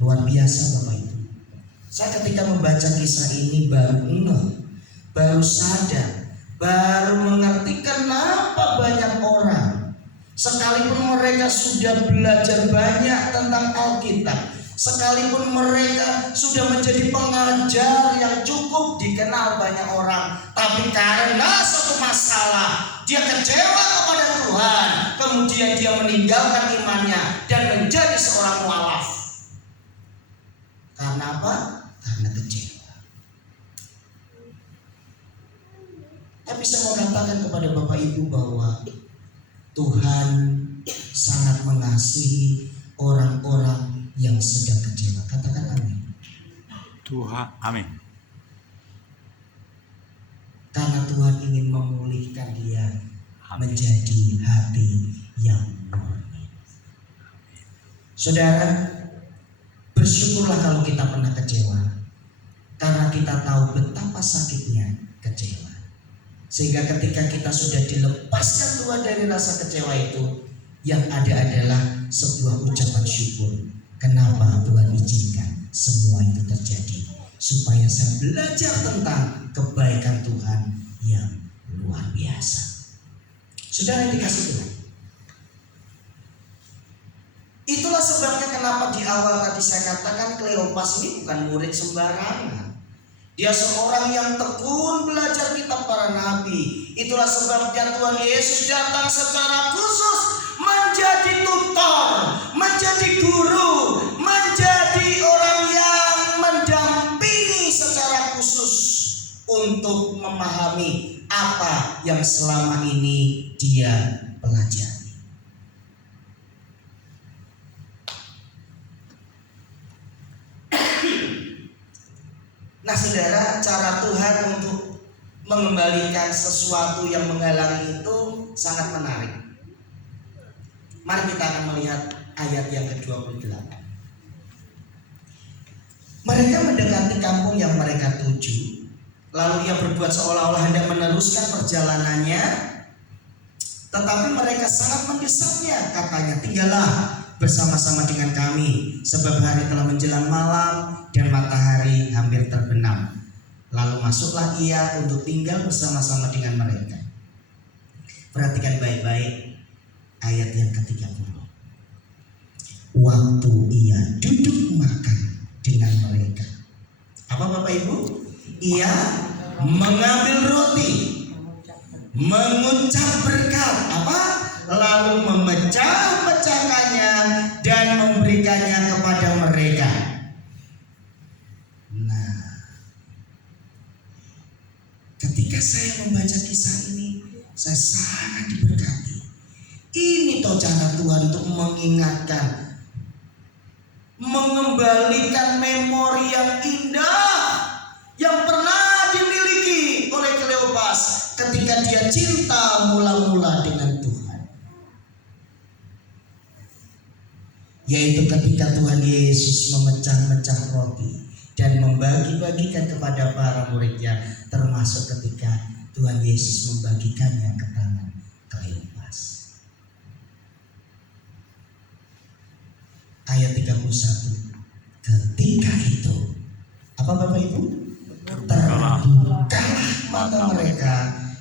Luar biasa Bapak Ibu. Saya ketika membaca kisah ini baru sadar, baru mengerti kenapa banyak orang, sekalipun mereka sudah belajar banyak tentang Alkitab, sekalipun mereka sudah menjadi pengajar yang cukup dikenal banyak orang, tapi karena suatu masalah dia kecewa kepada Tuhan, kemudian dia meninggalkan imannya dan menjadi seorang mualaf. Karena apa? Karena kecewa. Tapi saya mau katakan kepada Bapak Ibu bahwa Tuhan sangat mengasihi orang-orang yang sedang kecewa. Katakan amin. Tuhan, amin. Karena Tuhan ingin memulihkan dia Amin. menjadi hati yang murni. Saudara, bersyukurlah kalau kita pernah kecewa, karena kita tahu betapa sakitnya kecewa. Sehingga ketika kita sudah dilepaskan Tuhan dari rasa kecewa itu, yang ada adalah sebuah ucapan syukur. Kenapa Tuhan izinkan semua itu terjadi? Supaya saya belajar tentang kebaikan Tuhan yang luar biasa. Saudara yang dikasih Tuhan, itulah sebabnya kenapa di awal tadi saya katakan Kleopas ini bukan murid sembarangan. Dia seorang yang tekun belajar kitab para nabi. Itulah sebabnya Tuhan Yesus datang secara khusus menjadi tutor, menjadi guru, menjadi orang yang mendampingi secara khusus untuk memahami apa yang selama ini dia pelajari. Nah saudara, cara Tuhan untuk mengembalikan sesuatu yang menghalangi itu sangat menarik. Mari kita akan melihat ayat yang ke-28. Mereka mendekati kampung yang mereka tuju, lalu ia berbuat seolah-olah hendak meneruskan perjalanannya, tetapi mereka sangat mendesaknya. Katanya, tinggallah bersama-sama dengan kami, sebab hari telah menjelang malam dan matahari hampir terbenam. Lalu masuklah ia untuk tinggal bersama-sama dengan mereka. Perhatikan baik-baik ayat yang ke-30. Waktu ia duduk makan dengan mereka, apa Bapak Ibu? Ia mengambil roti, mengucap berkat, apa? Lalu memecah-mecahkannya dan memberikannya kepada mereka. Nah, ketika saya membaca kisah ini, saya sangat diberkati. Ini toh cara Tuhan untuk mengingatkan, mengembalikan memori yang indah yang pernah dimiliki oleh Kleopas ketika dia cinta mula-mula dengan Tuhan. Yaitu ketika Tuhan Yesus memecah-mecah roti dan membagi-bagikan kepada para muridnya, termasuk ketika Tuhan Yesus membagikannya ke tangan Kleopas. Ayat 31. Ketika itu, apa Bapak Ibu? Terbukalah mata mereka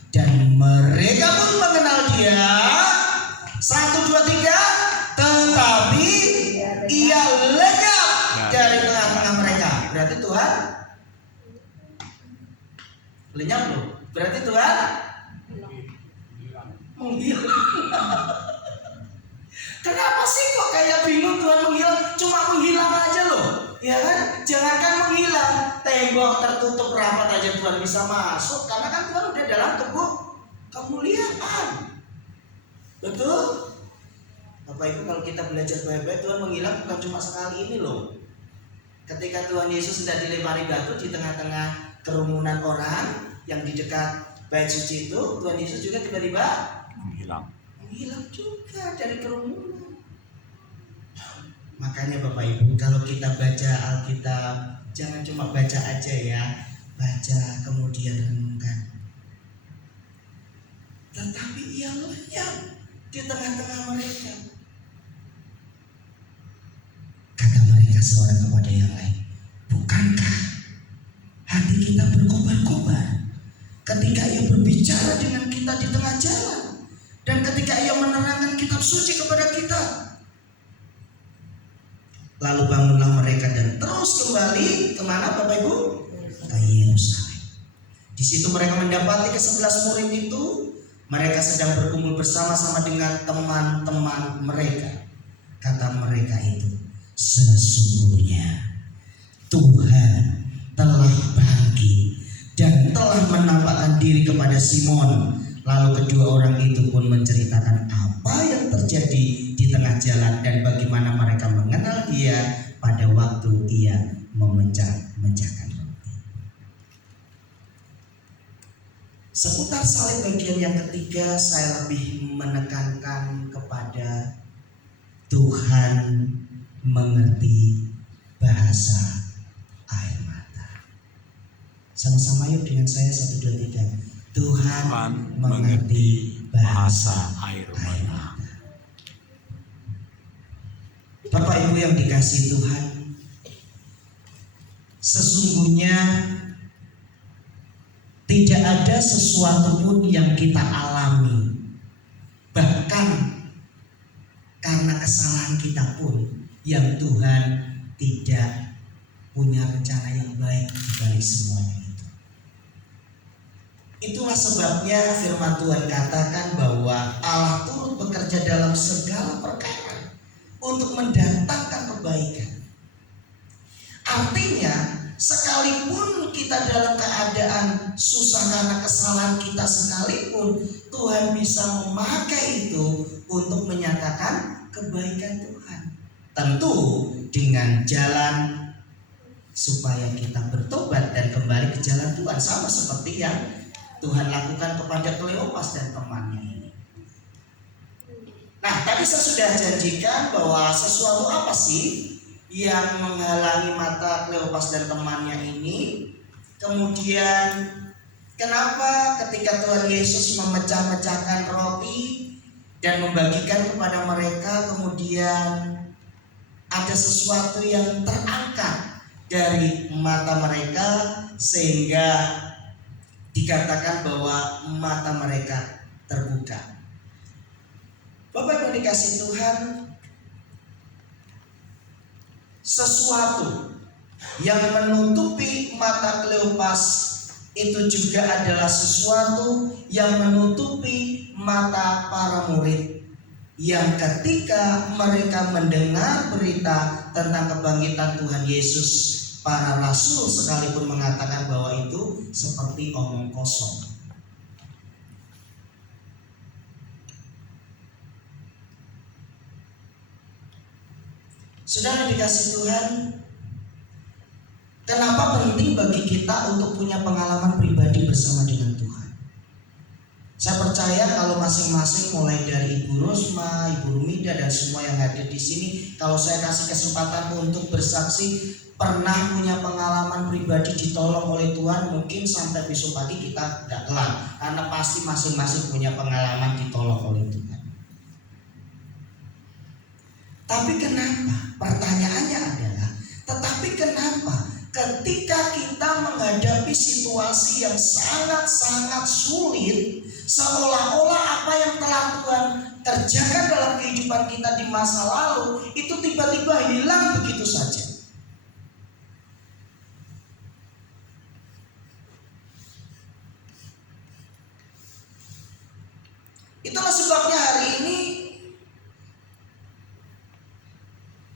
dan mereka pun mengenal dia. 1, 2, 3. Tetapi ia lenyap dari tengah-tengah mereka. Berarti Tuhan lenyap loh. Berarti Tuhan menghilang. Kenapa sih kok kayak bingung Tuhan menghilang? Cuma menghilang aja loh, ya kan? Jangankan menghilang, tembok tertutup rapat aja Tuhan bisa masuk, karena kan Tuhan udah dalam tubuh kemuliaan. Betul? Bapak Ibu, kalau kita belajar baik-baik, Tuhan menghilang bukan cuma sekali ini loh. Ketika Tuhan Yesus sudah dilempari batu di tengah-tengah kerumunan orang yang di dekat bait suci itu, Tuhan Yesus juga tiba-tiba menghilang juga dari kerumunan. Makanya Bapak Ibu, kalau kita baca Alkitab, jangan cuma baca aja ya, baca kemudian renungkan. Tetapi ia lenyap di tengah-tengah mereka. Kata mereka, Berkata seorang kepada yang lain, bukankah hati kita berkobar-kobar ketika ia berbicara dengan kita di tengah jalan dan ketika ia menerangkan kitab suci kepada kita? Lalu bangunlah mereka dan terus kembali kemana Bapak Ibu? Ke Yerusalem. Di situ mereka mendapati ke-11 murid itu. Mereka sedang berkumpul bersama-sama dengan teman-teman mereka. Kata mereka itu, sesungguhnya Tuhan telah bangkit dan telah menampakkan diri kepada Simon. Lalu kedua orang itu pun menceritakan apa yang terjadi di tengah jalan dan bagaimana mereka mengenal dia pada waktu ia memecahkan roti. Seputar salib bagian yang ketiga, saya lebih menekankan kepada Tuhan mengerti bahasa air mata. Sama-sama yuk dengan saya 1, 2, 3. Tuhan mengerti bahasa air mata. Bapak Ibu yang dikasihi Tuhan, sesungguhnya tidak ada sesuatu pun yang kita alami, bahkan karena kesalahan kita pun, yang Tuhan tidak punya rencana yang baik di balik semuanya itu. Itulah sebabnya firman Tuhan katakan bahwa Allah turut bekerja dalam segala perkara untuk mendatangkan kebaikan. Artinya, sekalipun kita dalam keadaan susah karena kesalahan kita sekalipun, Tuhan bisa memakai itu untuk menyatakan kebaikan Tuhan. Tentu dengan jalan supaya kita bertobat dan kembali ke jalan Tuhan, sama seperti yang Tuhan lakukan kepada Kleopas dan temannya ini. Nah, tadi saya sudah janjikan bahwa sesuatu apa sih yang menghalangi mata Kleopas dan temannya ini. Kemudian kenapa ketika Tuhan Yesus memecah-mecahkan roti dan membagikan kepada mereka, kemudian ada sesuatu yang terangkat dari mata mereka sehingga dikatakan bahwa mata mereka terbuka. Bapak Ibu dikasihi Tuhan, sesuatu yang menutupi mata Kleopas itu juga adalah sesuatu yang menutupi mata para murid, yang ketika mereka mendengar berita tentang kebangkitan Tuhan Yesus, para rasul sekalipun mengatakan bahwa itu seperti omong kosong. Saudara dikasihi Tuhan, kenapa penting bagi kita untuk punya pengalaman pribadi bersama dengan Tuhan? Saya percaya kalau masing-masing mulai dari Ibu Rosma, Ibu Rumida dan semua yang hadir di sini, kalau saya kasih kesempatan untuk bersaksi pernah punya pengalaman pribadi ditolong oleh Tuhan, mungkin sampai besok pagi kita tidak kelar, karena pasti masing-masing punya pengalaman ditolong oleh Tuhan. Tapi kenapa? Pertanyaannya adalah, tetapi kenapa ketika kita menghadapi situasi yang sangat-sangat sulit, seolah-olah apa yang telah Tuhan kerjakan dalam kehidupan kita di masa lalu itu tiba-tiba hilang begitu saja? Itulah sebabnya hari ini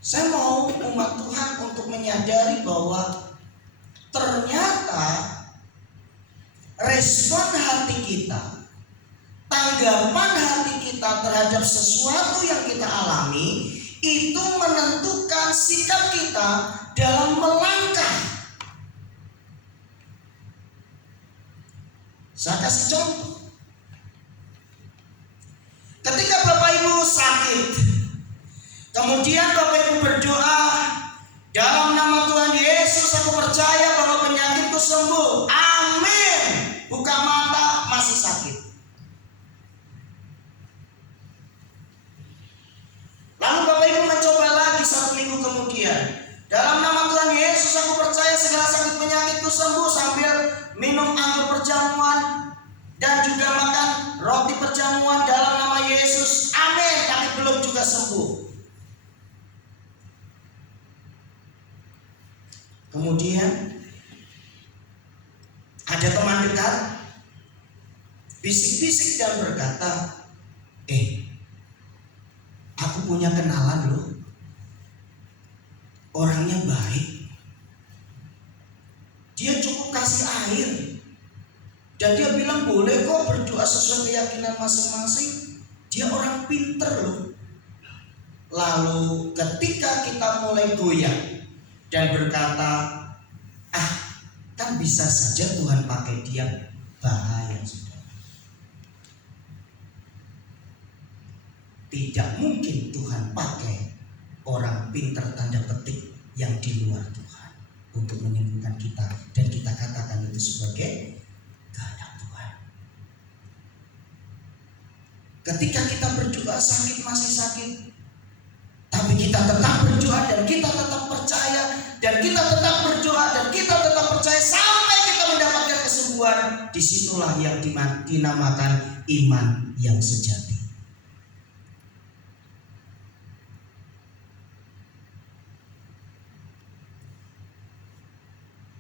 saya mau umat Tuhan untuk menyadari bahwa ternyata respon hati kita, tanggapan hati kita terhadap sesuatu yang kita alami itu menentukan sikap kita dalam melangkah. Saya kasih contoh. Ketika Bapak Ibu sakit, kemudian Bapak Ibu berdoa, dalam nama Tuhan Yesus aku percaya bahwa penyakitku sembuh. Amin. Buka mata, masih sakit. Lalu Bapak Ibu mencoba lagi 1 minggu kemudian, Dalam nama Tuhan Yesus aku percaya segala sakit penyakitku sembuh, sambil minum anggur perjamuan dan juga makan roti perjamuan dalam nama Yesus. Amin. Tapi belum juga sembuh. Kemudian ada teman dekat bisik-bisik dan berkata, aku punya kenalan loh, orangnya baik, dia cukup kasih air, dan dia bilang boleh kok berdoa sesuai keyakinan masing-masing. Dia orang pinter loh. Lalu ketika kita mulai goyah dan berkata, kan bisa saja Tuhan pakai dia, bahaya sudah. Tidak mungkin Tuhan pakai orang pinter tanda petik yang di luar Tuhan untuk menyembuhkan kita, dan kita katakan itu sebagai kehendak Tuhan. Ketika kita berdoa sakit masih sakit, tapi kita tetap berdoa dan kita tetap percaya, dan kita tetap berdoa dan kita tetap percaya sampai kita mendapatkan kesembuhan. Disitulah yang dinamakan iman yang sejati.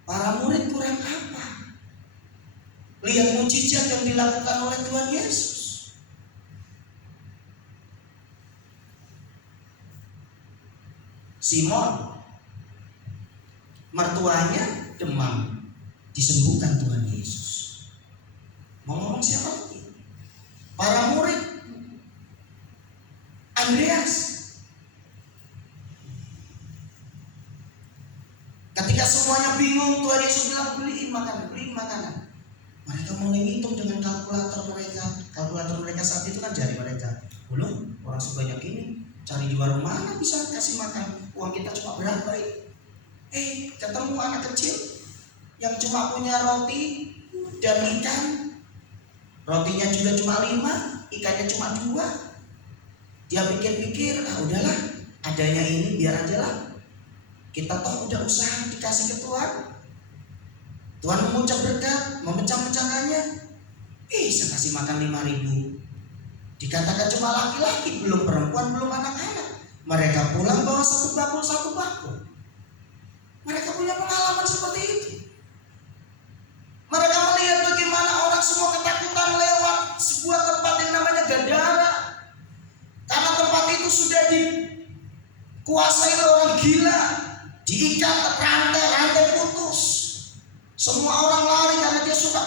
Para murid kurang apa? Lihat mujizat yang dilakukan oleh Tuhan Yesus. Simon, mertuanya demam, disembuhkan Tuhan Yesus. Mau ngomong siapa lagi? Para murid, Andreas. Ketika semuanya bingung, Tuhan Yesus bilang beliin makanan. Mereka mulai ngitung dengan kalkulator mereka saat itu kan jari mereka. Belum, orang sebanyak ini cari di warung mana bisa kasih makan? Uang kita cuma berapa ini? Ketemu anak kecil yang cuma punya roti dan ikan. Rotinya juga cuma 5, ikannya cuma 2. Dia pikir-pikir, udahlah, adanya ini biar aja lah. Kita toh udah usaha dikasih ke Tuhan. Tuhan mengucap berkat, memecah-mecahkannya. Saya kasih makan 5.000. Dikatakan cuma laki-laki, belum perempuan, belum anak-anak. Mereka pulang bawa satu bakul. Mereka punya pengalaman seperti itu. Mereka melihat bagaimana orang semua ketakutan lewat sebuah tempat yang namanya Gadara. Karena tempat itu sudah dikuasai oleh orang gila. Diikat rantai putus. Semua orang lari karena dia suka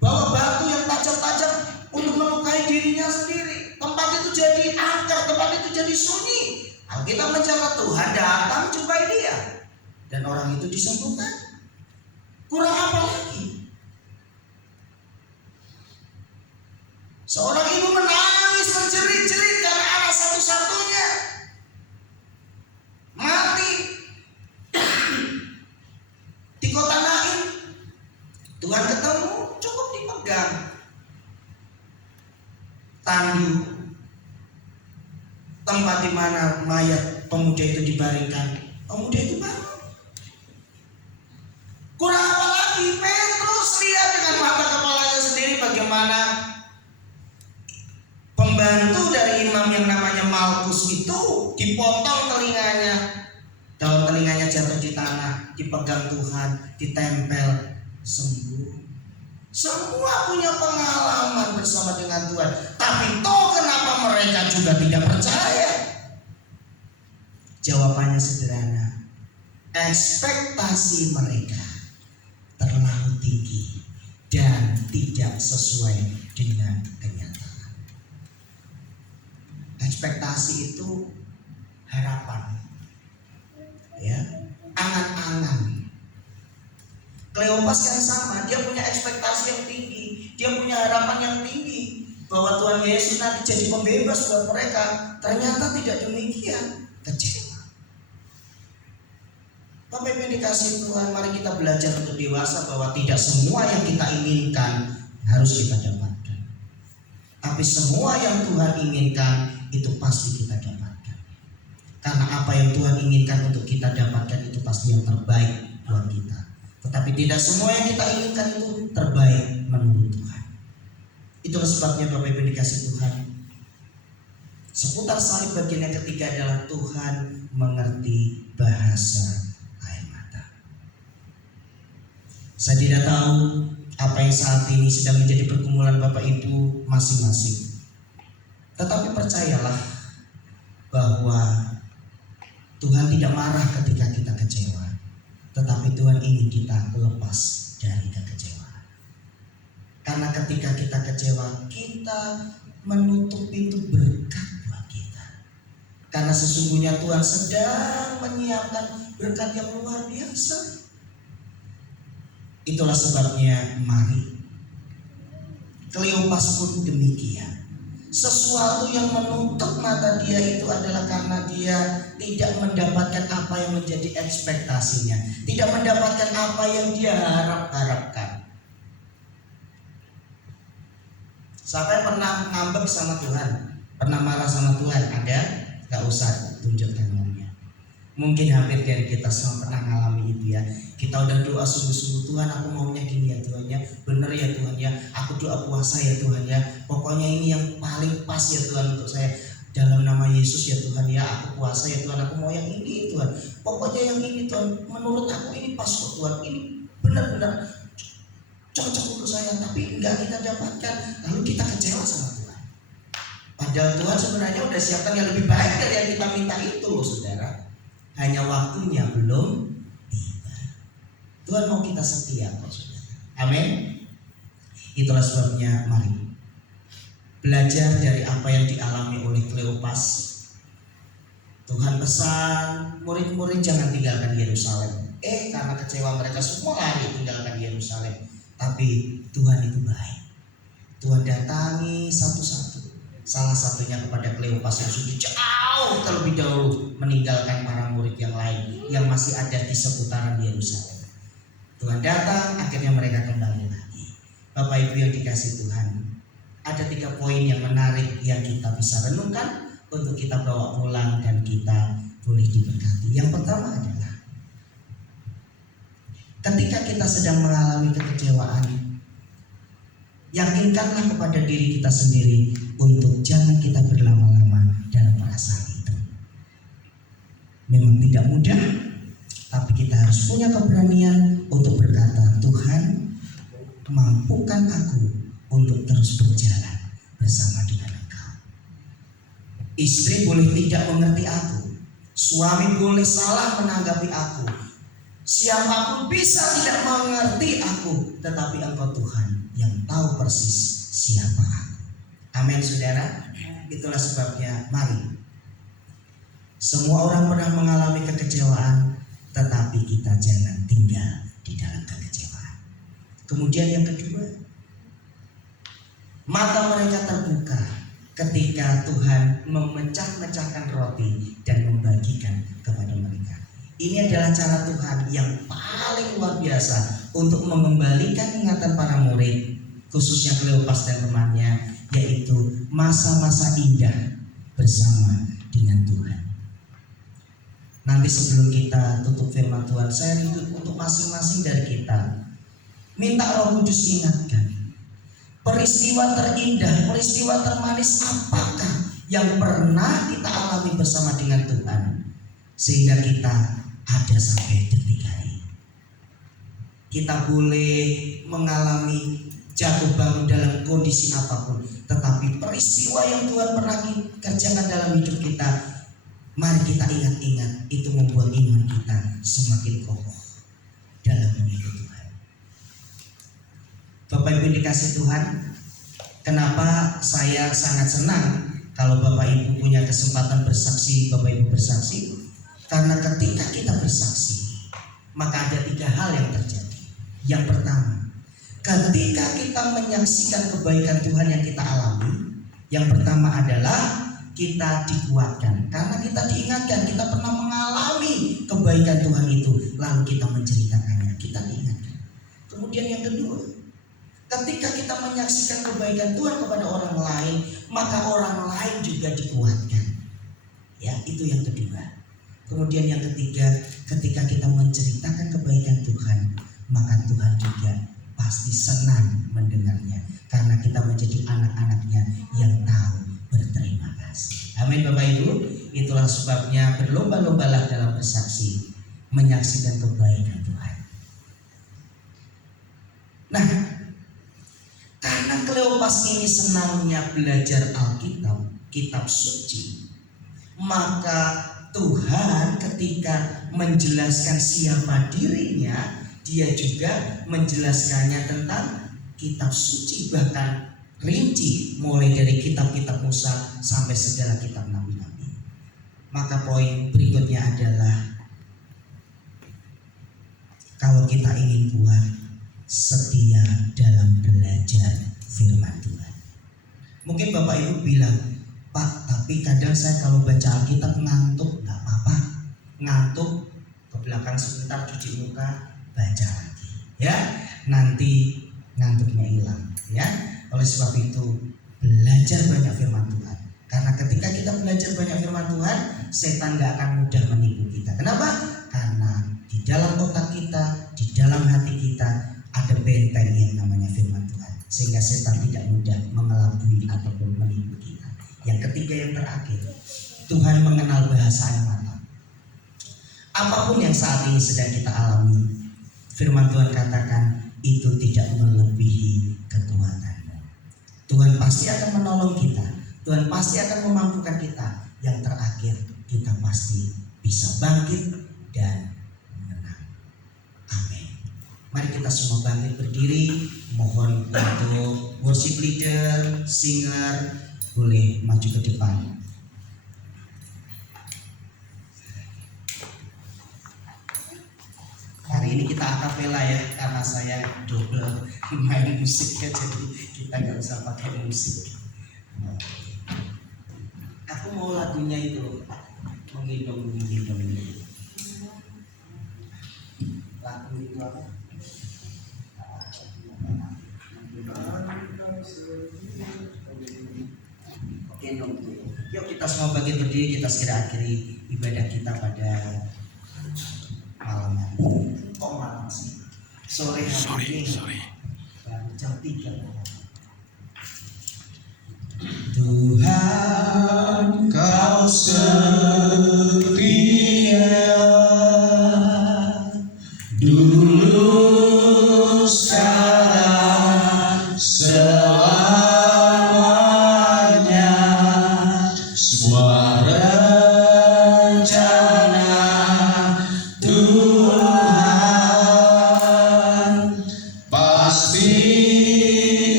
bawa batu yang tajam-tajam untuk melukai dirinya sendiri. Tempat itu jadi angker, tempat itu jadi sunyi. Alkitab mencatat Tuhan datang jumpai dia, dan orang itu disembuhkan. Kurang apa lagi? Seorang ibu menangis menjerit-jerit karena anak satu-satunya mati di kota Naim. Tuhan ketemu, cukup dipegang tandu tempat di mana mayat pemuda itu dibaringkan. Pemuda itu bangun. Kurang apa lagi? Petrus lihat dengan mata kepalanya sendiri bagaimana pembantu dari imam yang namanya Malkus itu dipotong telinganya. Daun telinganya jatuh di tanah, dipegang Tuhan, ditempel, sembuh. Semua punya pengalaman bersama dengan Tuhan. Tapi toh kenapa mereka juga tidak percaya? Jawabannya sederhana. Ekspektasi mereka terlalu tinggi dan tidak sesuai dengan kenyataan. Ekspektasi itu harapan, ya, angan-angan. Kleopas yang sama, dia punya ekspektasi yang tinggi, dia punya harapan yang tinggi bahwa Tuhan Yesus nanti jadi pembebas buat mereka. Ternyata tidak demikian, kecewa. Bapak Ibu dikasih Tuhan, mari kita belajar untuk dewasa bahwa tidak semua yang kita inginkan harus kita dapatkan. Tapi semua yang Tuhan inginkan itu pasti kita dapatkan. Karena apa yang Tuhan inginkan untuk kita dapatkan itu pasti yang terbaik buat kita. Tetapi tidak semua yang kita inginkan itu terbaik menurut Tuhan. Itulah sebabnya Bapak Ibu dikasih Tuhan, seputar salib bagian yang ketiga adalah Tuhan mengerti bahasa air mata. Saya tidak tahu apa yang saat ini sedang menjadi pergumulan Bapak Ibu masing-masing. Tetapi percayalah bahwa Tuhan tidak marah ketika kita kecewa, tetapi Tuhan ingin kita lepas dari kekecewaan. Karena ketika kita kecewa, kita menutup pintu berkat buat kita. Karena sesungguhnya Tuhan sedang menyiapkan berkat yang luar biasa. Itulah sebabnya mari, Kleopas pun demikian. Sesuatu yang menutup mata dia itu adalah karena dia tidak mendapatkan apa yang menjadi ekspektasinya, tidak mendapatkan apa yang dia harapkan. Siapa yang pernah ngambek sama Tuhan? Pernah marah sama Tuhan? Ada? Gak usah tunjukkan tangannya. Mungkin hampir dari kita semua pernah ngalami itu ya. Kita udah doa sungguh-sungguh, Tuhan aku maunya gini ya Tuhan ya, bener ya Tuhan ya, aku doa puasa ya Tuhan ya, pokoknya ini yang paling pas ya Tuhan untuk saya, dalam nama Yesus ya Tuhan ya, aku puasa ya Tuhan, aku mau yang ini Tuhan, pokoknya yang ini Tuhan, menurut aku ini pas kok Tuhan, ini benar-benar cocok untuk saya, tapi enggak kita dapatkan, lalu kita kecewa sama Tuhan. Padahal Tuhan sebenarnya udah siapkan yang lebih baik dari yang kita minta itu loh saudara, hanya waktunya belum. Tuhan mau kita setia kok saudara. Amin. Itulah sebabnya mari belajar dari apa yang dialami oleh Kleopas. Tuhan pesan murid-murid jangan tinggalkan Yerusalem. Karena kecewa mereka semua lari tinggalkan Yerusalem. Tapi Tuhan itu baik. Tuhan datangi satu-satu. Salah satunya kepada Kleopas yang sudah jauh terlebih dahulu meninggalkan para murid yang lain yang masih ada di seputaran Yerusalem. Tuhan datang, akhirnya mereka kembali lagi. Bapak Ibu yang dikasih Tuhan, ada 3 poin yang menarik yang kita bisa renungkan untuk kita bawa pulang dan kita boleh diberkati. Yang pertama adalah ketika kita sedang mengalami kekecewaan, yakinkanlah kepada diri kita sendiri untuk jangan kita berlama-lama dalam perasaan itu. Memang tidak mudah, tapi kita harus punya keberanian untuk berkata, Tuhan, mampukan aku untuk terus berjalan bersama dengan Engkau. Istri boleh tidak mengerti aku, suami boleh salah menanggapi aku, siapapun bisa tidak mengerti aku, tetapi Engkau Tuhan yang tahu persis siapa aku. Amin saudara. Itulah sebabnya mari, semua orang pernah mengalami kekecewaan, tetapi kita jangan tinggal di dalam kekecewaan. Kemudian yang kedua, mata mereka terbuka ketika Tuhan memecah-mecahkan roti dan membagikan kepada mereka. Ini adalah cara Tuhan yang paling luar biasa untuk mengembalikan ingatan para murid, khususnya Kleopas dan temannya, yaitu masa-masa indah bersama dengan Tuhan. Nanti sebelum kita tutup firman Tuhan, saya rindu untuk masing-masing dari kita minta Roh Kudus ingatkan peristiwa terindah, peristiwa termanis apakah yang pernah kita alami bersama dengan Tuhan sehingga kita ada sampai detik hari. Kita boleh mengalami jatuh bangun dalam kondisi apapun, tetapi peristiwa yang Tuhan pernah kerjakan dalam hidup kita, mari kita ingat-ingat, itu membuat iman kita semakin kokoh dalam mengikuti Tuhan. Bapak Ibu dikasih Tuhan, kenapa saya sangat senang kalau Bapak Ibu punya kesempatan bersaksi, Bapak Ibu bersaksi? Karena ketika kita bersaksi, maka ada 3 hal yang terjadi. Yang pertama, ketika kita menyaksikan kebaikan Tuhan yang kita alami, yang pertama adalah kita dikuatkan, karena kita diingatkan kita pernah mengalami kebaikan Tuhan itu, lalu kita menceritakannya, kita diingatkan. Kemudian yang kedua, ketika kita menyaksikan kebaikan Tuhan kepada orang lain, maka orang lain juga dikuatkan. Ya, itu yang kedua. Kemudian yang ketiga, ketika kita menceritakan kebaikan Tuhan, maka Tuhan juga pasti senang mendengarnya, karena kita menjadi anak-anaknya yang tahu berterima kasih. Amin Bapak Ibu. Itulah sebabnya berlomba-lombalah dalam bersaksi, menyaksikan kebaikan Tuhan. Nah, karena Kleopas ini senangnya belajar Alkitab, kitab suci, maka Tuhan ketika menjelaskan siapa dirinya, dia juga menjelaskannya tentang kitab suci, bahkan rinci mulai dari kitab-kitab Musa sampai segala kitab nabi-nabi. Maka poin berikutnya adalah, kalau kita ingin kuat, setia dalam belajar firman Tuhan. Mungkin Bapak Ibu bilang, Pak, tapi kadang saya kalau baca Alkitab ngantuk. Gak apa-apa, ngantuk ke belakang sebentar, cuci muka, baca lagi, ya, nanti ngantuknya hilang, ya. Oleh sebab itu, belajar banyak firman Tuhan, karena ketika kita belajar banyak firman Tuhan, setan gak akan mudah menipu kita. Kenapa? Karena di dalam otak kita, di dalam hati kita ada benteng yang namanya firman Tuhan, sehingga setan tidak mudah mengelabui ataupun menipu kita. Yang ketiga, yang terakhir, Tuhan mengenal bahasa air mata. Apapun yang saat ini sedang kita alami, firman Tuhan katakan itu tidak melebihi kekuatanmu. Tuhan pasti akan menolong kita, Tuhan pasti akan memampukan kita. Yang terakhir, kita pasti bisa bangkit dan menang. Amin. Mari kita semua bangkit berdiri. Mohon untuk worship leader, singer boleh maju ke depan. Hari ini kita akapela ya, karena saya double main musik ya, jadi kita nggak usah pakai musik. Aku mau lagunya itu, mengidong ini. Lagu itu apa? Oke, yuk kita semua bangkit berdiri, kita segera akhiri ibadah kita pada malam hari. Oh, malam sih. Sore hari ini. Baru jam 3. Tuhan, Kau setia dulu, sekarang, selamanya. Semua rencana Tuhan pasti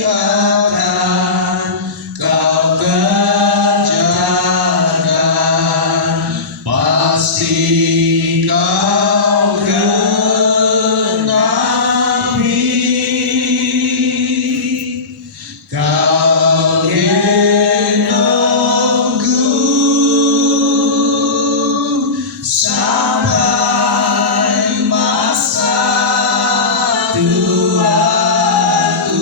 akan Kau kerjakan, pasti Kau genapi. Kau gendongku sampai masa tuaku.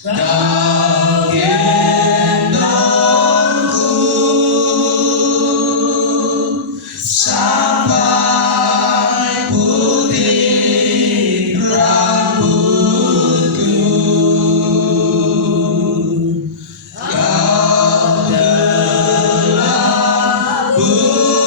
Kau gendongku sampai putih rambutku. Kau telah buktikan,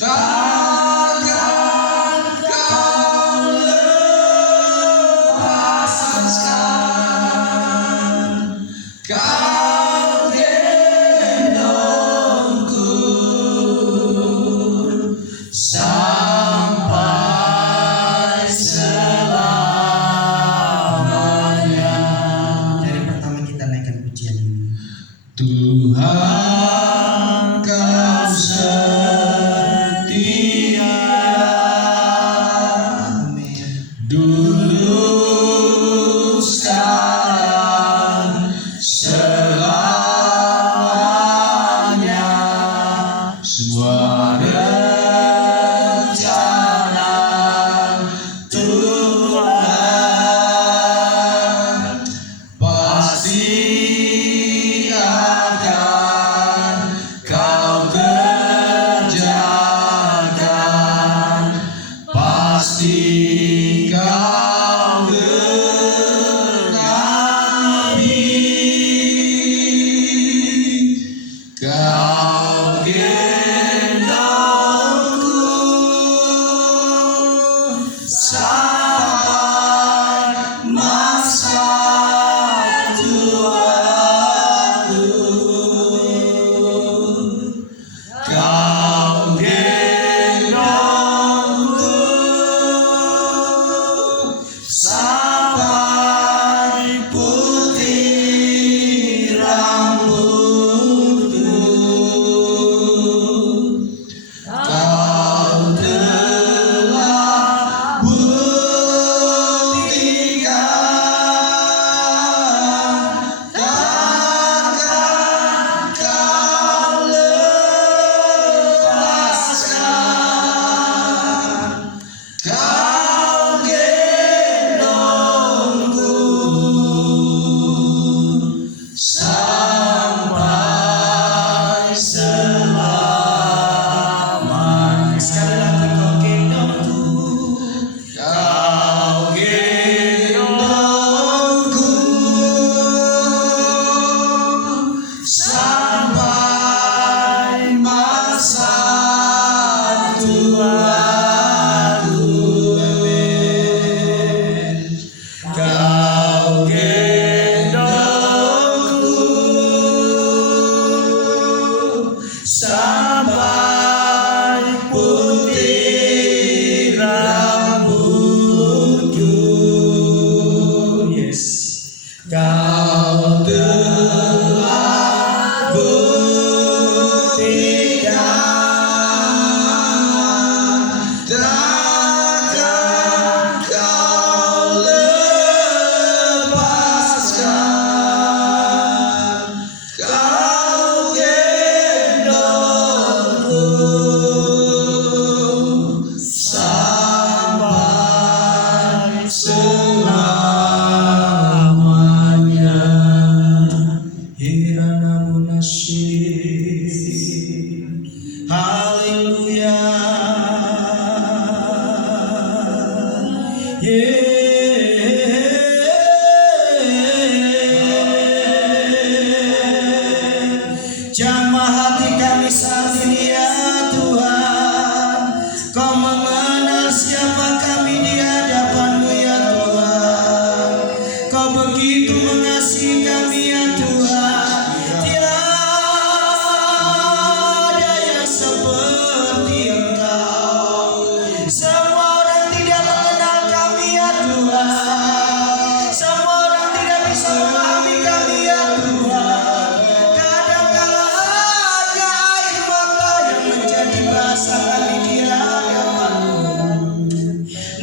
takkan Kau lepaskan. Kau gendongku sampai selamanya. Dari pertama kita naikkan pujian ini. Tuhan, Kau setia. Amin. Dulu, sekarang, selamanya. Semua rencana Tuhan pasti Jamah hati kami saat ini ya Tuhan. Kau mengenal siapa kami di hadapan-Mu ya Tuhan. Kau begitu mengasihi kami ya Tuhan. Tiada yang seperti Engkau. Semua orang tidak mengenal kami ya Tuhan. Semua orang tidak bisa memahami kami ya Tuhan. Kadang-kala ada air mata yang menjadi bahasa kami di hadapan-Mu.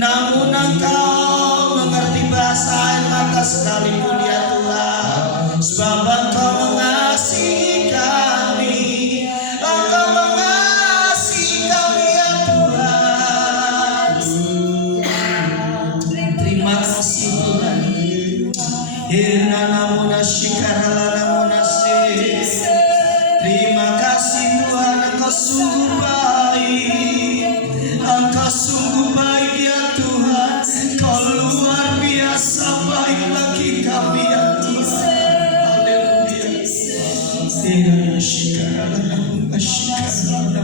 Namun Engkau mengerti bahasa air mata sekalipun ya Tuhan. Sebab Engkau mengasihi kami. Engkau mengasihi kami ya Tuhan. Terima kasih Tuhan. Hirna namuna shikarala namuna sih. Terima kasih Tuhan, Engkau sungguh baik. Engkau sungguh baik ya Tuhan. Kau luar biasa baik bagi kami ya Tuhan. Haleluya. Hirna shikarala namuna shikarala.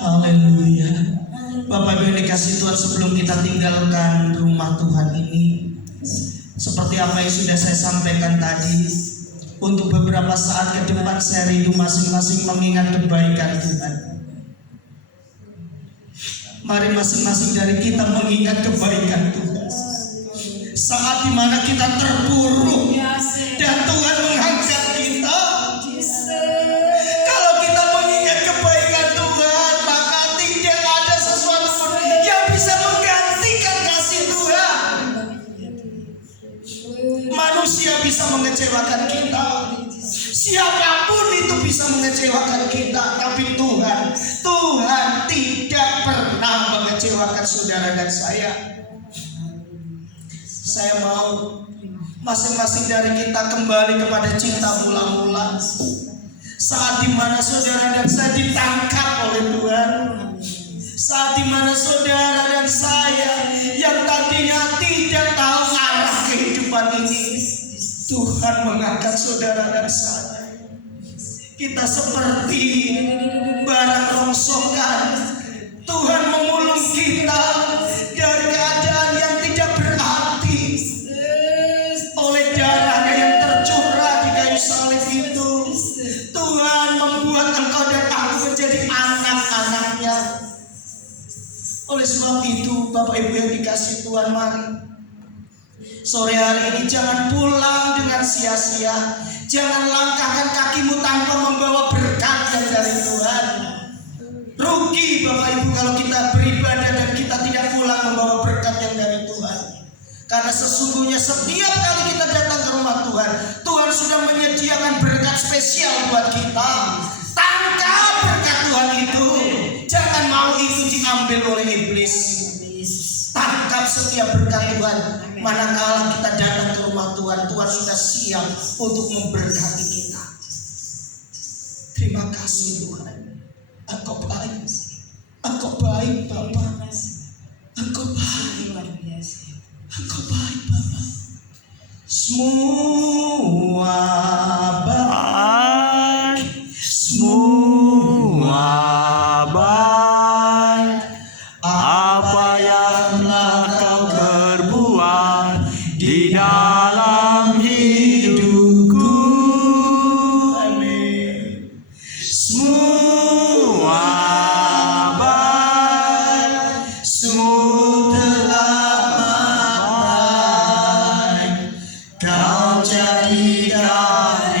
Haleluya. Bapak Ibu yang dikasih Tuhan, sebelum kita tinggalkan rumah Tuhan ini, seperti apa yang sudah saya sampaikan tadi, untuk beberapa saat ke depan saya rindu masing-masing mengingat kebaikan Tuhan. Mari masing-masing dari kita mengingat kebaikan Tuhan. Saat dimana kita terpuruk dan Tuhan mengangkat kita, kalau kita mengingat kebaikan Tuhan, maka tidak ada sesuatu pun yang bisa menggantikan kasih Tuhan. Manusia bisa mengecewakan kita, siapapun itu bisa mengecewakan kita, tapi Tuhan tidak pernah mengecewakan saudara dan saya. Saya mau masing-masing dari kita kembali kepada cinta mula-mula. Saat dimana saudara dan saya ditangkap oleh Tuhan, saat dimana saudara dan saya yang tadinya tidak tahu arah kehidupan ini, Tuhan mengangkat saudara dan saya. Kita seperti barang rongsokan. Tuhan memulung kita dari keadaan yang tidak berarti. Oleh darahnya yang tercurah di kayu salib itu, Tuhan membuat engkau dan aku menjadi anak-anaknya. Oleh sebab itu, Bapak Ibu yang dikasihi Tuhan, mari sore hari ini jangan pulang dengan sia-sia. Jangan langkahkan kakimu tanpa membawa berkat yang dari Tuhan. Rugi Bapak Ibu kalau kita beribadah dan kita tidak pulang membawa berkat yang dari Tuhan. Karena sesungguhnya setiap kali kita datang ke rumah Tuhan, Tuhan sudah menyediakan berkat spesial buat kita. Tangkap berkat Tuhan itu. Jangan mau itu diambil oleh iblis. Tangkap setiap berkat Tuhan. Manakala kita datang ke rumah Tuhan, Tuhan sudah siap untuk memberkati kita. Terima kasih Tuhan. Engkau baik. Engkau baik Bapa. Engkau baik. Engkau baik Bapa. Semua baik. Semua baik. Apa yang telah kau perbuat di dalam hidupku. Amin. Semua baik, semua telah baik. Kau jadikan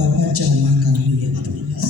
Bapa jamah kami ya Tuhan Yesus.